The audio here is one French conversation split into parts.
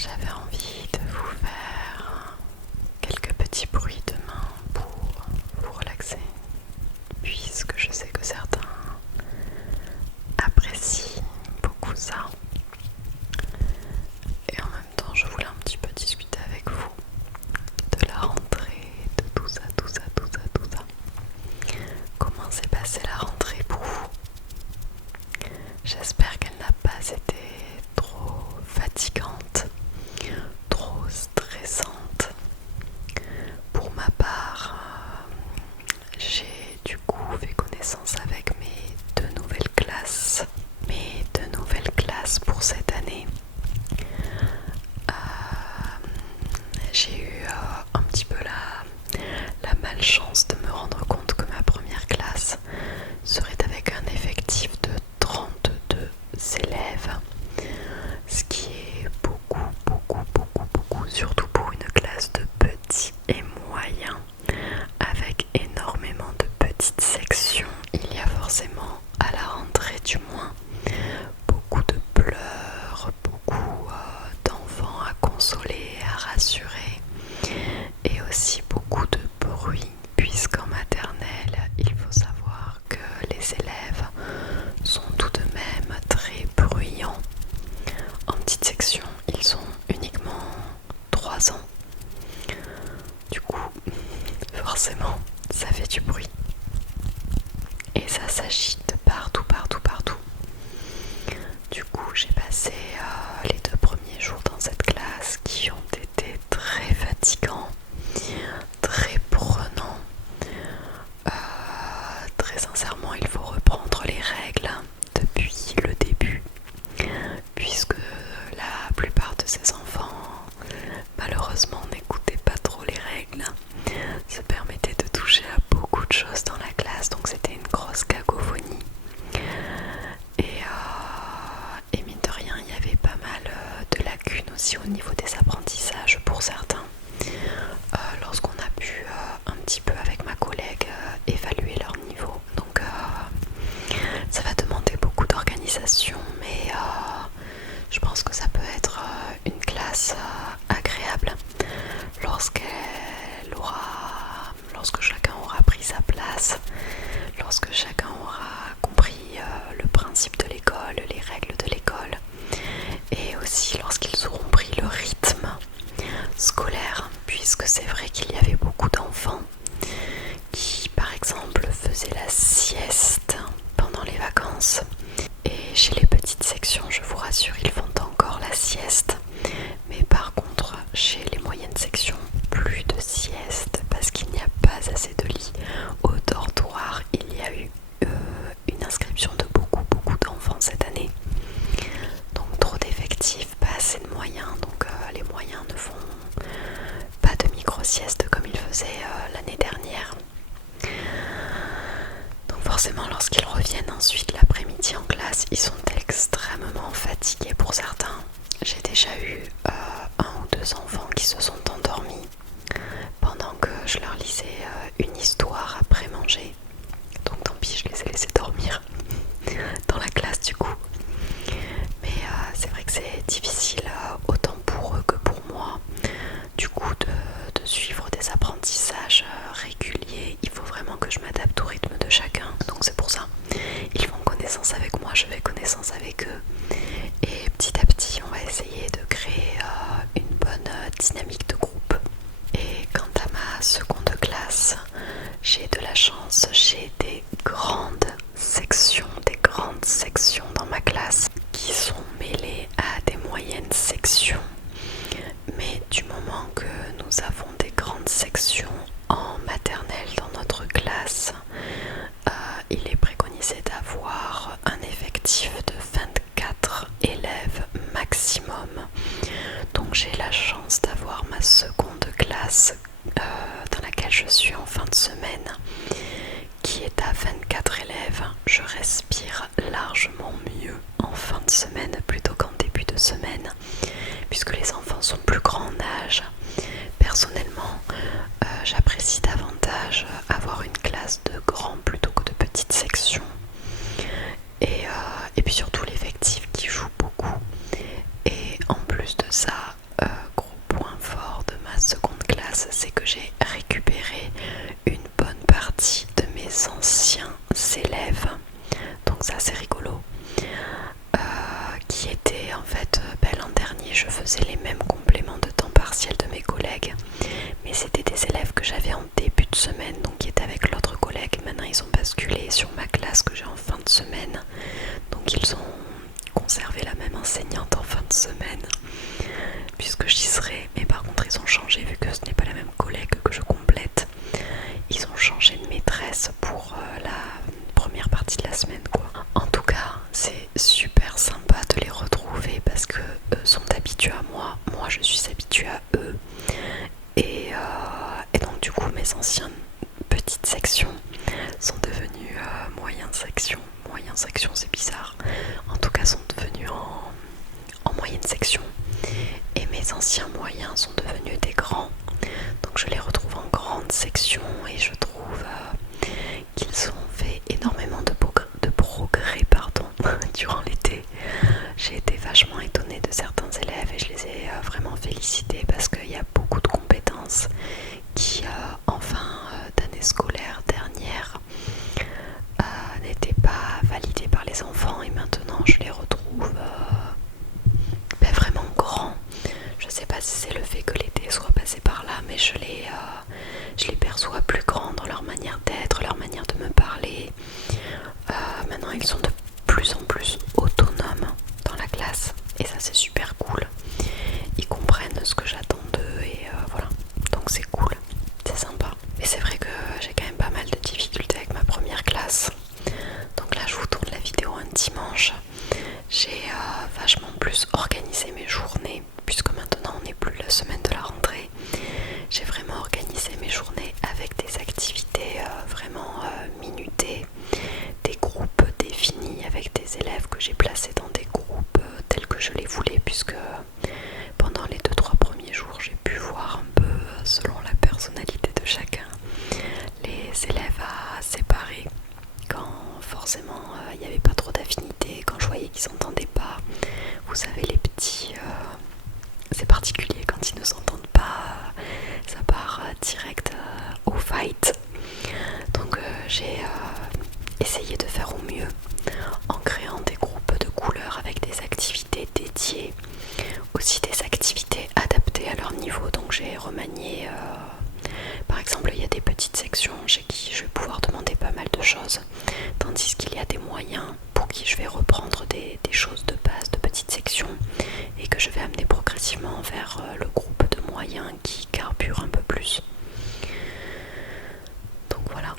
J'avais envie de vous faire quelques petits bruits de main pour vous relaxer, puisque je sais que certains apprécient beaucoup ça. Et en même temps, je voulais un petit peu discuter avec vous de la rentrée, de tout ça. Comment s'est passée la rentrée pour vous? J'espère qu'elle n'a pas été trop fatigante, trop stressante. Pour ma part, j'ai du coup fait connaissance avec mes deux nouvelles classes. Mes deux nouvelles classes pour cette année. Euh, j'ai eu un petit peu la malchance de me rendre compte que ma première classe serait avec un effectif de 32 élèves, ce qui est beaucoup, surtout pour une classe de petits et moyens, avec énormément de petites sections. Il y a forcément, à la rentrée du moins, beaucoup de pleurs, beaucoup d'enfants à consoler, à rassurer, et aussi beaucoup de bruit, puisqu'en maternelle, il faut savoir que les élèves sont tout de même très bruyants. En petite section, ils ont uniquement 3 ans. Du coup, forcément, ça fait du bruit. Et ça s'agite partout. Du coup, j'ai passé les 2 premiers jours dans cette classe qui ont été très fatigants, très prenants. Très sincèrement, il faut reprendre les règles depuis le début, puisque la plupart de ces enfants, malheureusement, n'écoutaient pas trop les règles, se permettaient de toucher à beaucoup de choses dans la classe, donc c'était une grosse cacophonie. Et mine de rien, il y avait pas mal de lacunes aussi au niveau des apprentissages pour certains. Lorsqu'on a pu un petit peu avec ma collègue évaluer leur niveau. Donc ça va demander beaucoup d'organisation, mais je pense que ça peut être une classe agréable lorsque chacun aura pris sa place, lorsque chacun aura compris le principe de l'école, les règles de l'école, et aussi lorsqu'ils auront pris le rythme scolaire, puisque c'est vrai qu'il y avait beaucoup d'enfants qui, par exemple, faisaient la sieste pendant les vacances. Et chez les petites sections, je vous rassure, ils font encore la sieste. Mais par contre, chez les moyennes sections, plus de sieste parce qu'il n'y a pas assez de lits. Au dortoir, il y a eu une inscription de beaucoup d'enfants cette année. Donc trop d'effectifs, pas assez de moyens. Donc les moyens ne font pas de micro-sieste comme ils faisaient l'année dernière. Donc forcément, lorsqu'ils reviennent ensuite l'après-midi en classe, ils sont extrêmement fatigués pour certains. J'ai déjà eu 1 ou 2 enfants qui se sont endormis pendant que je leur lisais une histoire après manger. Donc tant pis, je les ai laissés dormir dans la classe du coup. Mais c'est vrai que c'est difficile autant pour eux que pour moi du coup de suivre des apprentissages réguliers. Il faut vraiment que je m'adapte au rythme de chacun, donc c'est pour ça ils font connaissance avec moi, je fais connaissance avec eux, et petit à petit on va essayer de créer une bonne dynamique de groupe. Et quant à ma seconde classe, j'ai de la chance, j'ai des grandes sections dans ma classe qui sont mêlées à des moyennes sections. Mais du moment que nous avons des grandes sections en maternelle dans notre classe, il est préconisé d'avoir un effectif de 24 élèves maximum. Donc j'ai la chance d'avoir ma seconde classe dans laquelle je suis en fin de semaine, qui est à 24 élèves. Je respire largement mieux en fin de semaine plutôt qu'en début de semaine, puisque les enfants sont plus grands en âge. Personnellement, j'apprécie davantage avoir une classe de grands plutôt que de petites sections. Et puis surtout l'effectif qui joue beaucoup. Et en plus de ça, chance, c'est que j'ai récupéré une bonne partie de mes anciens élèves, donc ça c'est rigolo, qui étaient en fait, l'an dernier je faisais les mêmes compléments de temps partiel de mes collègues, mais c'était des élèves que j'avais en début de semaine, donc qui étaient avec l'autre collègue. Maintenant ils ont basculé sur ma classe que j'ai en fin de semaine, donc ils ont conservé la même enseignante en fin de semaine puisque j'y serai, mais par contre ils ont changé vu que ce n'est pas la même collègue que je complète. Ils ont changé de maîtresse pour la première partie de la semaine quoi. En tout cas c'est super sympa de les retrouver parce que eux sont habitués à moi je suis habituée à eux, et donc du coup mes anciennes petites sections sont devenues moyennes sections. Moyenne section c'est bizarre, en tout cas sont devenues en moyenne section, et mes anciens moyens sont devenus des grands, donc je les retrouve en grande section et je trouve qu'ils ont fait énormément de progrès durant l'été. J'ai été vachement étonnée de certains élèves et je les ai vraiment félicités parce qu'il y a beaucoup de compétences qui en fin d'année scolaire dernière n'étaient pas validées par les enfants, et maintenant je les retrouve vraiment grands. Je sais pas si c'est le fait que l'été soit passé par là, mais je les perçois plus grands dans leur manière d'être, leur manière de me parler. Maintenant ils sont de plus en plus autonomes dans la classe et ça c'est super cool. Ils comprennent ce que j'attends d'eux et voilà, donc c'est cool, c'est sympa. Mais c'est vrai que j'ai quand même pas mal de difficultés avec ma première classe. Donc là je vous tourne la vidéo un dimanche. J'ai vachement plus organisé mes journées puisque maintenant on n'est plus la semaine de la rentrée. J'ai vraiment organisé mes journées avec des activités vraiment minutées, des groupes définis avec des élèves que j'ai placés dans des groupes tels que je les voulais, puisque pendant les 2-3 premiers jours j'ai pu voir un peu selon la personnalité de chacun les élèves à séparer quand forcément il n'y avait pas trop d'affinité, quand je voyais qu'ils s'entendaient pas. Vous savez les petits, c'est particulier quand ils ne s'entendent pas, ça part direct au fight. Donc j'ai essayé de faire au mieux en créant des groupes de couleurs avec des activités dédiées, aussi des activités adaptées à leur niveau. Donc j'ai remanié, par exemple il y a des petites sections chez qui je vais pouvoir demander pas mal de choses, tandis qu'il y a des moyens pour qui je vais reprendre des choses de base de petites sections et que je vais amener progressivement vers le groupe de moyens qui carbure un peu plus. Donc voilà,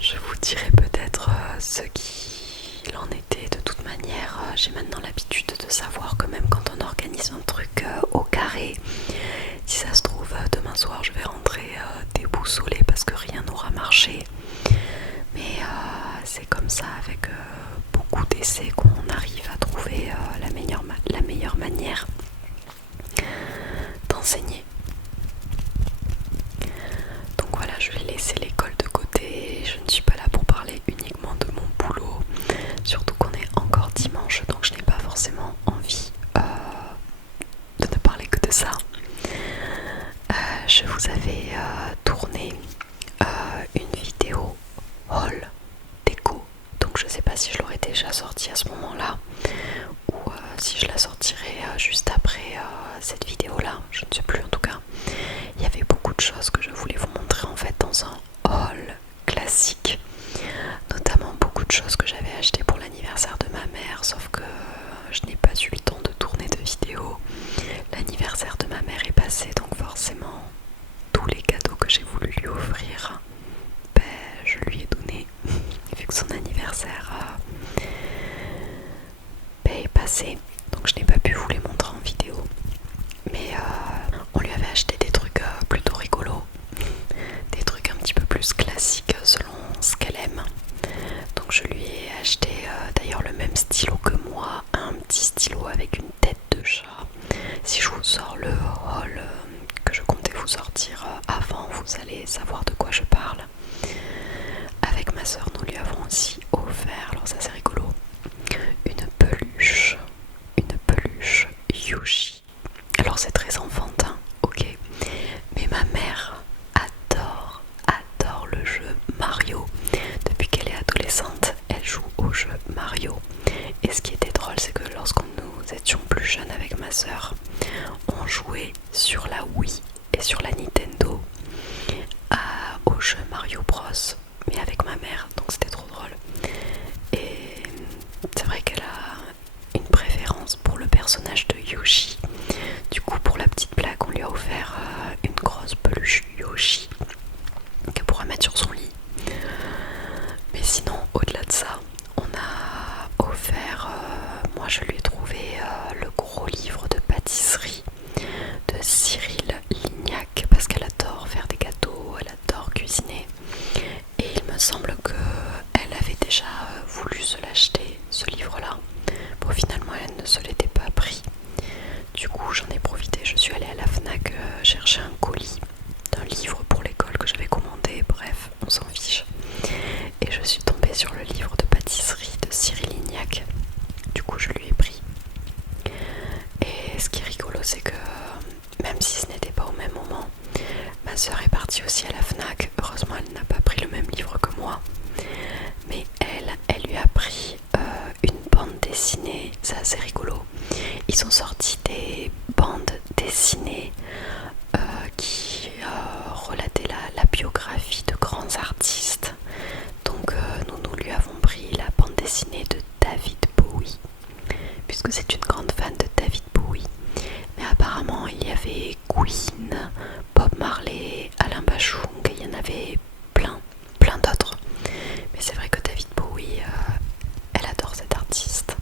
je vous dirai peut-être ce qu'il en était. De toute manière, j'ai maintenant l'habitude de savoir que même quand on organise un truc au carré, si ça se trouve demain soir je vais rentrer déboussolée parce que rien n'aura marché. Mais c'est comme ça avec beaucoup d'essais qu'on arrive à trouver la meilleure manière d'enseigner. Donc voilà, je vais laisser l'école de côté, je ne suis pas là pour parler uniquement de mon boulot, surtout qu'on est encore dimanche, donc je n'ai pas forcément envie de ne parler que de ça. Je vous avais tourné une vidéo haul déco, donc je sais pas si je l'aurais déjà sortie à ce moment-là ou si je la sortirai juste après cette vidéo là, je ne sais plus. En tout cas il y avait beaucoup de choses que je voulais vous montrer en fait dans un haul classique, notamment beaucoup de choses que j'avais achetées pour l'anniversaire de ma mère, sauf que je n'ai pas eu le temps de tourner de vidéo. L'anniversaire de ma mère est passé, donc forcément tous les cadeaux que j'ai voulu lui offrir, je lui ai donné vu que son anniversaire est passé, donc je n'ai pas pu vous les montrer en vidéo. Mais on lui avait acheté des trucs plutôt rigolos, des trucs un petit peu plus classiques selon ce qu'elle aime. Donc je lui ai acheté d'ailleurs le même stylo que moi, un petit stylo avec une tête de chat. Si je vous sors le haul que je comptais vous sortir avant, vous allez savoir de quoi je parle. Avec ma soeur, nous lui avons aussi offert, alors ça c'est rigolo, une peluche Yoshi. Alors c'est très enfantin, ok, mais ma mère souvent joué sur la Wii et sur la Nintendo au jeu Mario Bros, mais avec ma mère, donc c'était trop drôle. Et c'est vrai qu'elle a une préférence pour le personnage de Yoshi. Du coup, pour la petite blague, on lui a offert une grosse peluche Yoshi qu'elle pourra mettre sur son lit. Mais sinon, au-delà de ça, on a offert, moi je lui ai trouvé le gros livre de pâtisserie de Cyril Lignac, parce qu'elle adore faire des gâteaux, elle adore cuisiner. Et il me semble qu'elle avait déjà voulu se l'acheter, ce livre-là. Bon, finalement, elle ne se l'était pas pris. Du coup, j'en ai profité, je suis allée à la FNAC chercher un colis d'un livre pour l'école que j'avais commandé, bref, on s'en fiche. Et je suis tombée sur le livre de pâtisserie de Cyril Lignac. Du coup, je lui ai pris. Et ce qui est rigolo, c'est que même si ce n'était pas au même moment, ma soeur est partie aussi à la FNAC. Heureusement, elle n'a pas pris le même livre que moi. Mais elle lui a pris une bande dessinée. C'est assez rigolo. Ils ont sorti des bandes dessinées qui relataient la biographie de grands artistes. Donc nous lui avons pris la bande dessinée de David Bowie, puisque c'est une grande fan de David Bowie. Mais apparemment il y avait Queen, Bob Marley, Alain Bachung, et il y en avait plein d'autres. Mais c'est vrai que David Bowie, elle adore cet artiste.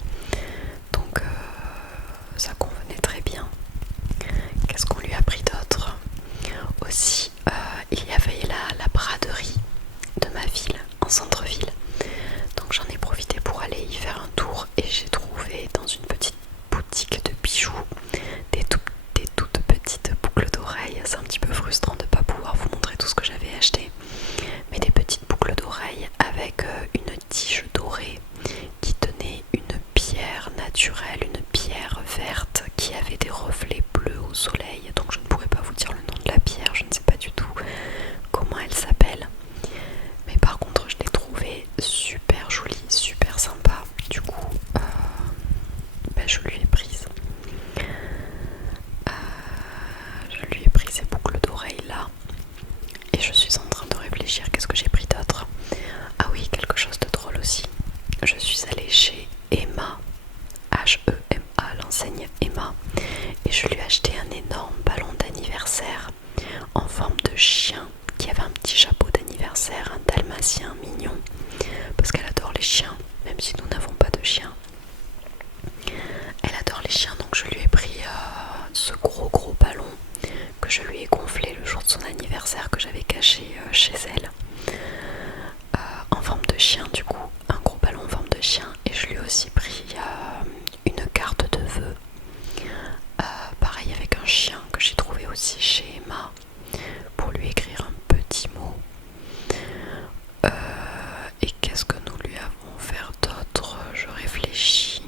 Donc ça convenait très bien. Qu'est-ce qu'on lui a pris d'autre? Aussi, il y avait la braderie de ma ville, en centre-ville. Donc j'en ai profité pour aller y faire un tour et j'ai trouvé dans une petite boutique de bijoux des toutes petites boucles d'oreilles. C'est un petit peu frustrant de ne pas pouvoir vous montrer tout ce que j'avais acheté, mais des petites boucles d'oreilles avec une tige dorée qui tenait une pierre naturelle, une pierre verte qui avait des reflets bleus au soleil. Donc je ne pourrais pas vous dire le nom de la pierre, je ne sais pas du tout comment elle s'appelle. Mais par contre je l'ai trouvée super jolie, super sympa. Du coup je lui ai prise. Je lui ai pris ces boucles d'oreilles là. Et je suis en train de réfléchir, qu'est-ce que j'ai pris d'autre? Ah oui, quelque chose de drôle aussi. Je suis allée chez Emma, H-E-M-A, l'enseigne Emma. Et je lui ai acheté un énorme ballon d'anniversaire en forme de chien qui avait un petit chapeau d'anniversaire, un dalmatien mignon, parce qu'elle adore les chiens, même si nous n'avons pas de chien. Elle adore les chiens, donc je lui ai pris ce gros ballon que je lui ai gonflé le jour de son anniversaire, que j'avais caché chez elle, en forme de chien. Du coup, un gros ballon en forme de chien. Et je lui ai aussi pris une carte de vœux, pareil avec un chien que j'ai trouvé aussi chez Emma, pour lui écrire un petit mot. Et qu'est-ce que nous lui avons offert d'autre? Je réfléchis.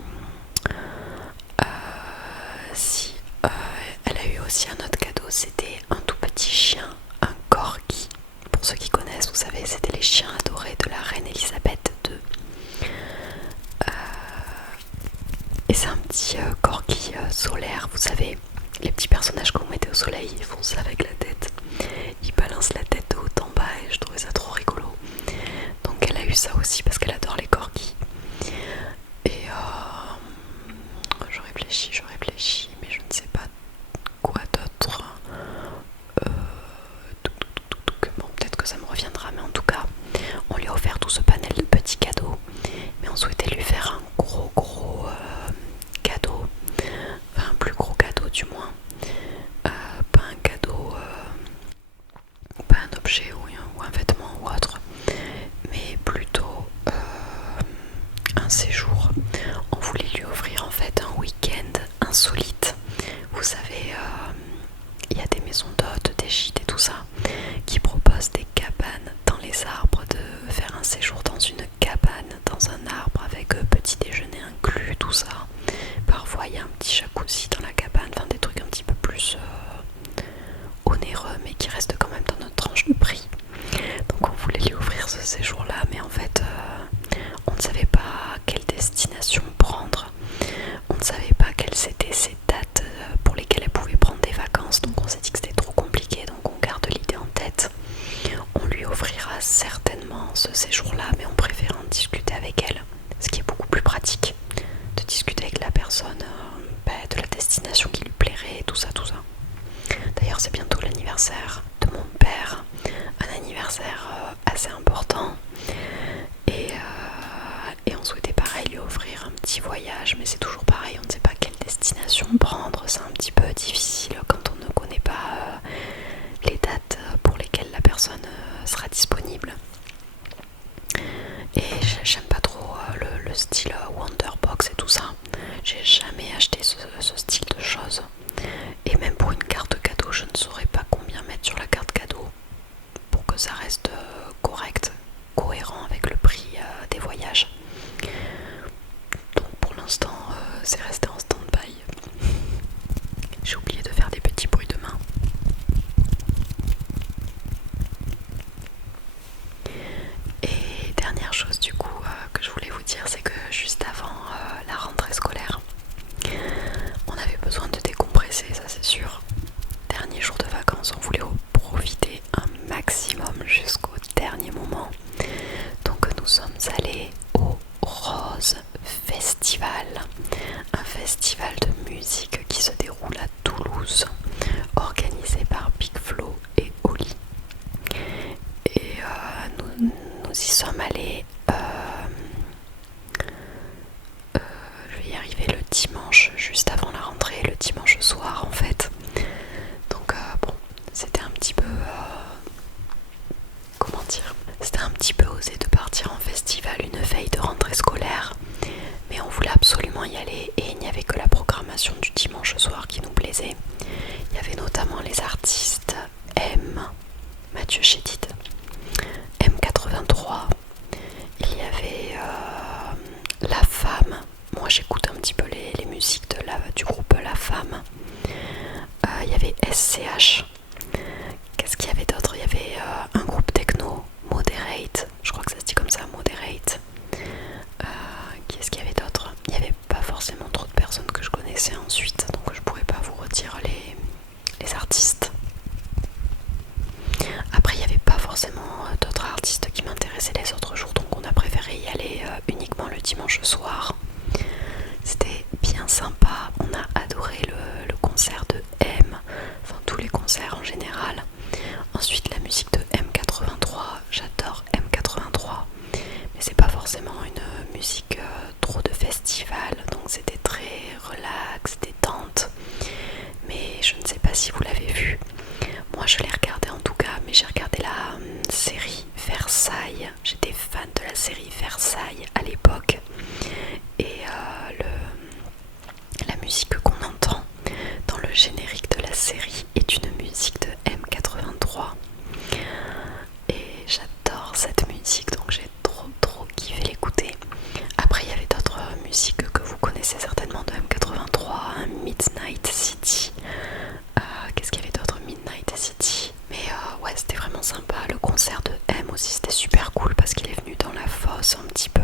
Si elle a eu aussi un autre cadeau, c'était un tout petit chien, un corgi. Pour ceux qui connaissent, vous savez, c'était les chiens adorés de la reine Elisabeth II. Et c'est un petit corgi solaire, vous savez, les petits personnages que vous mettez au soleil, ils font ça avec la tête. Ils balancent la tête de haut en bas et je trouvais ça trop rigolo. Donc elle a eu ça aussi parce qu'elle adore les corgis. Et je réfléchis, mais je ne sais pas quoi d'autre. Bon, peut-être que ça me reviendra, mais en tout cas, on lui a offert tout ce panel de petits cadeaux. Mais on souhaitait lui faire un gros cadeau, enfin un plus gros cadeau du moins. Pas un cadeau, pas un objet ou un vêtement ou autre, mais plutôt un séjour. On voulait lui offrir en fait un week-end insolite. Vous savez, il y a des maisons d'hôtes, des gîtes et tout ça qui proposent des cabanes dans les arbres, de faire un séjour dans une cabane, dans un arbre avec petit déjeuner inclus, tout ça. Parfois il y a un petit jacuzzi dans la cabane, enfin des trucs un petit peu plus onéreux mais qui restent quand même dans notre tranche de prix. Donc on voulait lui offrir ce séjour là, mais en fait on ne savait pas quelle destination prendre, on ne savait pas quelles étaient ces dates pour lesquelles elle pouvait prendre des Il y avait notamment les artistes M, Mathieu Chédid, M83. Il y avait La Femme. Moi j'écoute un petit peu les musiques du groupe La Femme. Il y avait SCH. Qu'est-ce qu'il y avait d'autre? Il y avait un groupe techno, Moderate. Je crois que ça se dit comme ça, Moderate. Qu'est-ce qu'il y avait d'autre? Il n'y avait pas forcément trop de personnes que je connaissais ensuite, donc je pourrais pas vous redire les artistes. Après il n'y avait pas forcément d'autres artistes qui m'intéressaient les autres jours, donc on a préféré y aller uniquement le dimanche soir. C'était bien sympa, on a adoré le concert de M, enfin tous les concerts en général. Ensuite la musique de M83, j'adore M83, mais c'est pas forcément une musique trop de festival, donc c'était très relax, détente. Mais je ne sais pas si vous l'avez vu, moi je l'ai regardé en tout cas, mais j'ai regardé la série Versailles. J'étais fan de la série Versailles à l'époque, et la musique qu'on entend dans le générique de la série est une musique de M83 et j'adore cette musique, donc j'ai trop kiffé l'écouter. Après il y avait d'autres musiques que vous connaissez certainement de M83, Midnight City. Qu'est-ce qu'il y avait d'autre? Midnight City. Mais ouais, c'était vraiment sympa. Le concert de M aussi, c'était super cool parce qu'il est venu dans la fosse un petit peu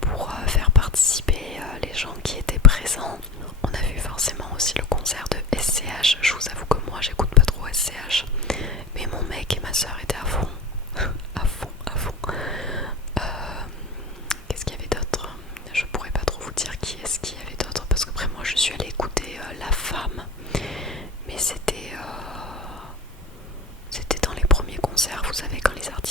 pour faire participer les gens qui étaient présents. On a vu forcément aussi le concert de SCH. Je vous avoue que moi j'écoute pas trop SCH, mais mon mec et ma soeur étaient à fond. à fond. Qu'est-ce qu'il y avait d'autre? Je pourrais pas trop vous dire qui est-ce qu'il y avait d'autre, parce que après moi je suis allée écouter La Femme, mais c'était dans les premiers concerts, vous savez, quand les artistes